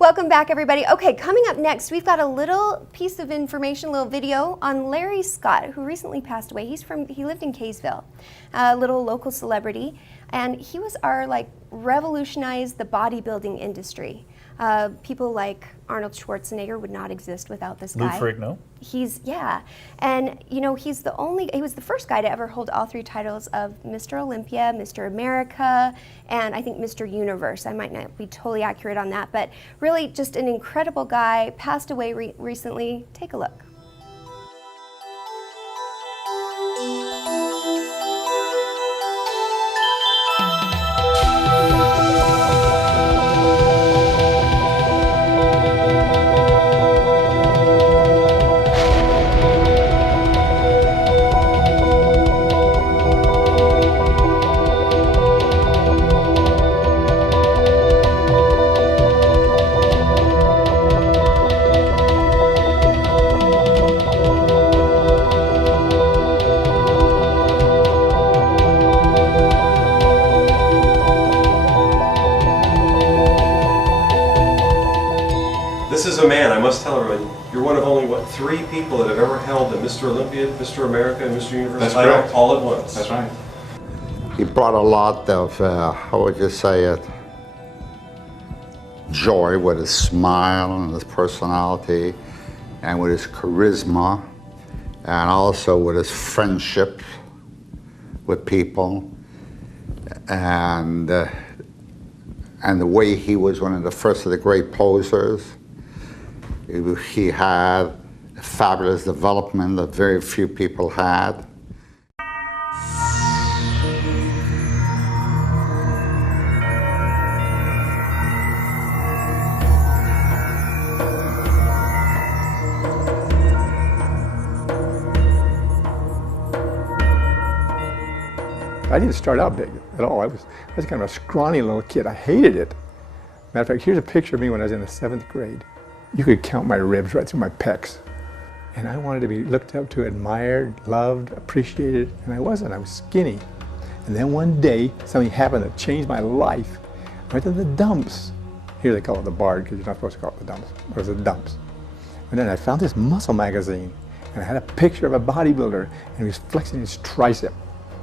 Welcome back, everybody. Okay, coming up next, we've got a little piece of information, a little video on Larry Scott, who recently passed away. He lived in Kaysville, a little local celebrity, and he was revolutionized the bodybuilding industry. People like Arnold Schwarzenegger would not exist without this guy. Lou Ferrigno? And he was the first guy to ever hold all three titles of Mr. Olympia, Mr. America, and I think Mr. Universe. I might not be totally accurate on that, but really just an incredible guy, passed away recently. Take a look. This is a man, I must tell everyone, you're one of only, what, 3 people that have ever held the Mr. Olympia, Mr. America, and Mr. Universe title all at once. That's right. He brought a lot of, how would you say it, joy with his smile and his personality and with his charisma and also with his friendship with people and the way he was one of the first of the great posers. He had a fabulous development that very few people had. I didn't start out big at all. I was kind of a scrawny little kid. I hated it. Matter of fact, here's a picture of me when I was in the 7th grade. You could count my ribs right through my pecs. And I wanted to be looked up to, admired, loved, appreciated, and I wasn't. I was skinny. And then one day, something happened that changed my life. I went to the dumps. Here they call it the Bard, because you're not supposed to call it the dumps. But it was the dumps. And then I found this muscle magazine, and I had a picture of a bodybuilder, and he was flexing his tricep,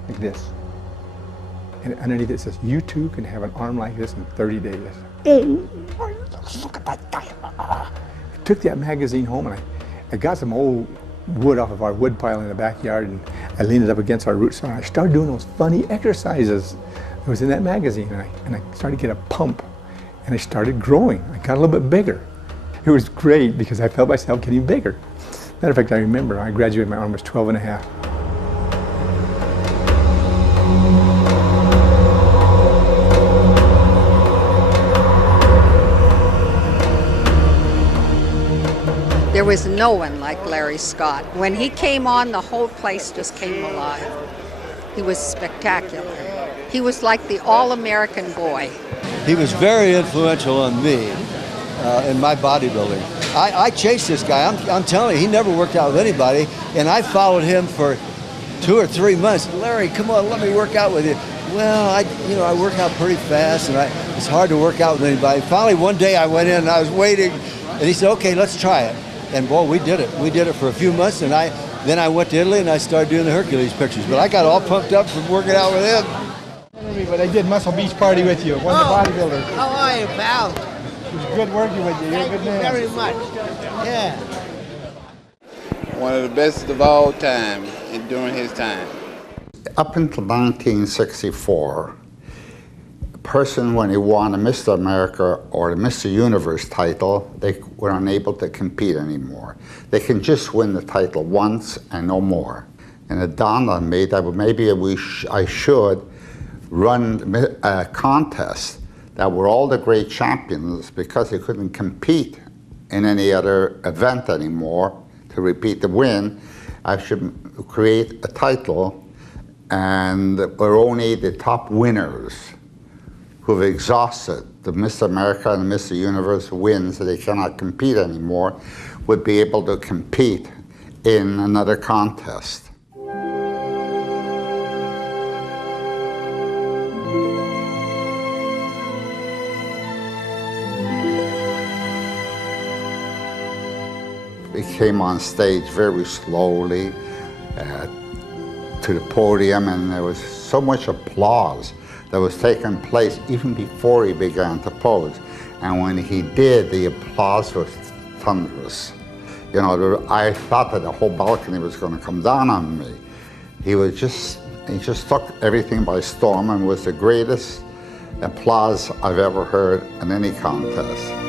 like this. And underneath it says, you too can have an arm like this in 30 days. Oh, look at that guy. I took that magazine home and I got some old wood off of our wood pile in the backyard and I leaned it up against our root saw and I started doing those funny exercises that was in that magazine and I started to get a pump and I started growing. I got a little bit bigger. It was great because I felt myself getting bigger. Matter of fact, I remember I graduated, my arm was 12 and a half. There was no one like Larry Scott. When he came on, the whole place just came alive. He was spectacular. He was like the all-American boy. He was very influential on me in my bodybuilding. I chased this guy. I'm telling you, he never worked out with anybody, and I followed him for 2 or 3 months. Larry, come on, let me work out with you. Well, I work out pretty fast, and it's hard to work out with anybody. Finally, one day I went in and I was waiting, and he said, okay, let's try it. And boy, we did it. We did it for a few months, and then I went to Italy and I started doing the Hercules pictures. But I got all pumped up from working out with him. But I did Muscle Beach Party with you, one of the bodybuilders. How are you, pal? It was good working with you. You're a good man. Thank you very much. Yeah. One of the best of all time during his time. Up until 1964, a person, when he won a Mr. America or the Mr. Universe title, they were unable to compete anymore. They can just win the title once and no more. And it dawned on me that maybe I should run a contest that were all the great champions, because they couldn't compete in any other event anymore to repeat the win. I should create a title and where only the top winners who've exhausted the Mr. America and Mr. Universe wins, so they cannot compete anymore, would be able to compete in another contest. He came on stage very slowly to the podium, and there was so much applause that was taking place even before he began to pose. And when he did, the applause was thunderous. You know, I thought that the whole balcony was going to come down on me. He just took everything by storm and was the greatest applause I've ever heard in any contest.